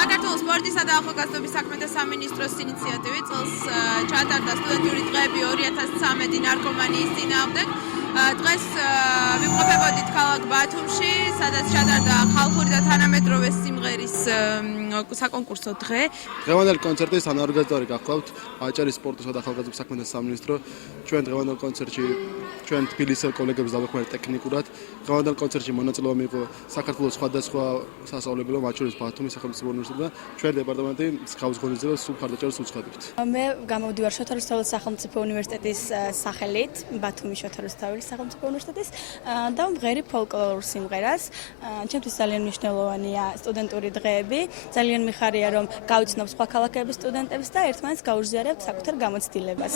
საქართველოს სპორტისა და ახალგაზრდობის საქმეთა სამინისტროს ინიციატივით წელს ჩატარდა სტუდენტური დღეები 2013 ნარკომანიის წინააღმდეგ. დღეს ვიმყოფებოდით ქალაქ ბათუმში, სადაც ჩატარდა ხალხური და თანამედროვე სიმღერის საკონკურსო დღე. დღევანდელი კონცერტის თანაორგანიზატორი გახლავთ აჭარის სპორტისა და ახალგაზრდობის საქმეთა სამინისტრო. ჩვენ დღევანდელ კონცერტში ჩვენ თბილისელ კოლეგებს დავეხმარეთ ტექნიკურად. დღევანდელ კონცერტში მონაწილეობა მიიღო საქართველოს სხვადასხვა სასწავლებლო, მათ შორის ბათუმის სახელმწიფო უნივერსიტეტი და ჩვენ დეპარტამენტი მსგავს ღონისძიებას სულ მხარდაჭერას უცხადებთ. მე გამოვდივარ შოთა რუსთაველის სახელმწიფო უნივერსიტეტის სახელით, ბათუმის შოთა რუსთაველის სახელმწიფო უნივერსიტეტის და მღერი ფოლკლორულ სიმღერას. ჩემთვის ძალიან მნიშვნელოვანია სტუდენტური დღეები. ძალიან მიხარია, რომ გავიცნობ სხვა ქალაქების სტუდენტებს და ერთმანეთს გაუზიარებთ საკუთარ გამოცდილებას.